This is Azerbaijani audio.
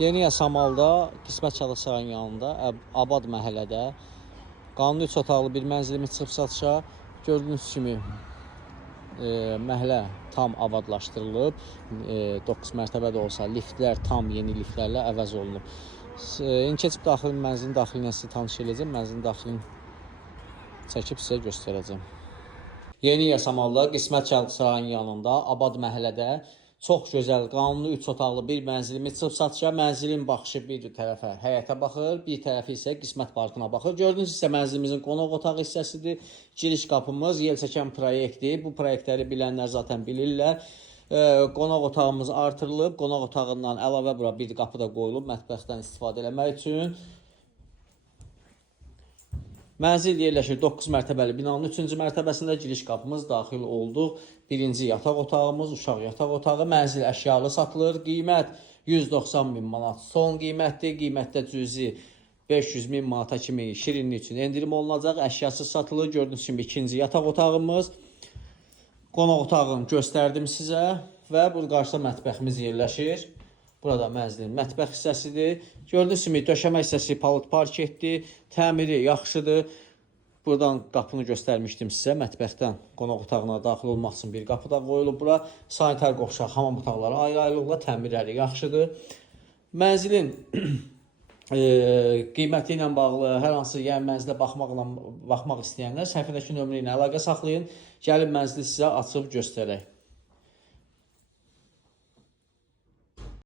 Yeni Yasamalda, Qismət Çalısaran yanında, Abad məhəllədə qanuni 3 otaqlı bir mənzilimiz çıxıb satışa. Gördüyünüz kimi məhəllə tam abadlaşdırılıb. 9 mərtəbə də olsa liftlər tam yeni liftlərlə əvəz olunub. İnkeçib daxili mənzilin daxili ilə sizi tanış edəcəm. Mənzilin daxilini çəkib sizə göstərəcəm. Yeni Yasamalda, Qismət Çalısaran yanında, Abad məhəllədə çox gözəl, qanuni 3 otaqlı bir mənzilimiz çıxıb satışa. Mənzilin baxışı bir tərəfə həyətə baxır, bir tərəfi isə Qismət Parkına baxır. Gördüyünüz isə mənzilimizin qonaq otağı hissəsidir. Giriş qapımız yelçəkən proyektdir. Bu proyektləri bilənlər zaten bilirlər. Qonaq otağımız artırılıb. Qonaq otağından əlavə bura bir qapı da qoyulub mətbəxdən istifadə etmək üçün. Mənzil yerləşir 9 mərtəbəli binanın 3-cü mərtəbəsində. Giriş qapımız daxil olduq. Birinci yataq otağımız, uşaq yataq otağı. Mənzil əşyalı satılır. Qiymət 190 bin manat. Son qiymətdir. Qiymətdə cüzi 500 min manata kimi şirinlik üçün endirim olunacaq. Əşyasız satılır. Gördüyünüz kimi ikinci yataq otağımız. Qonaq otağını göstərdim sizə və bu qarşıda mətbəximiz yerləşir. Burada mənzilin mətbəx hissəsidir. Gördüyünüz kimi döşəmə hissəsi palıd parketdir. Təmiri yaxşıdır. Buradan qapını göstərmişdim sizə. Mətbəxdən qonaq otağına daxil olmaq üçün bir qapı da qoyulub bura. Sanitar qovşaq, hamam otaqları ayrı-ayrılıqla təmirləri yaxşıdır. Mənzilin qiyməti ilə bağlı hər hansı mənzilə baxmaq istəyənlər səhifədəki nömrə ilə əlaqə saxlayın. Gəlin mənzili sizə açıb göstərək.